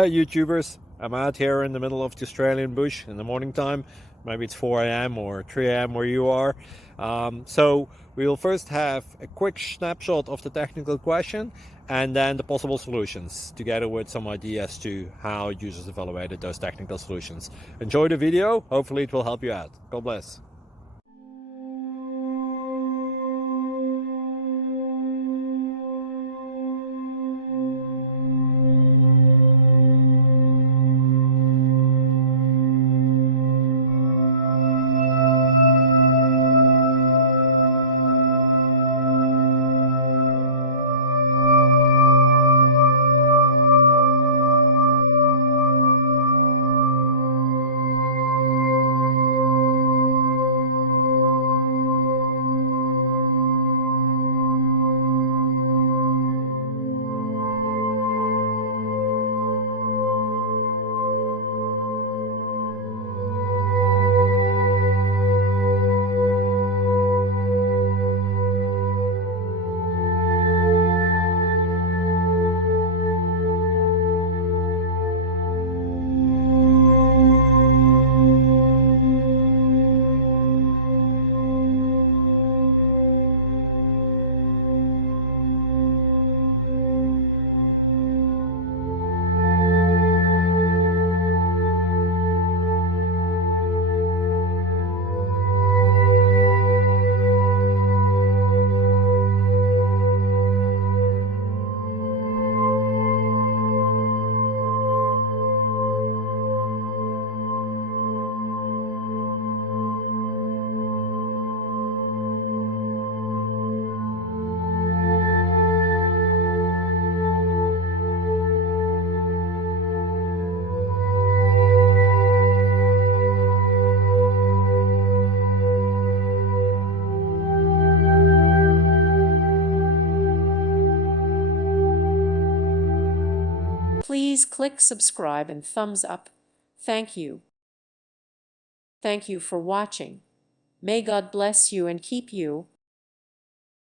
Hey YouTubers, I'm out here in the middle of the Australian bush in the morning time. Maybe it's 4 a.m. or 3 a.m. where you are. So we'll first have a quick snapshot of the technical question and then the possible solutions, together with some ideas to how users evaluated those technical solutions. Enjoy the video, hopefully it will help you out. God bless. Please click subscribe and thumbs up. Thank you. Thank you for watching. May God bless you and keep you.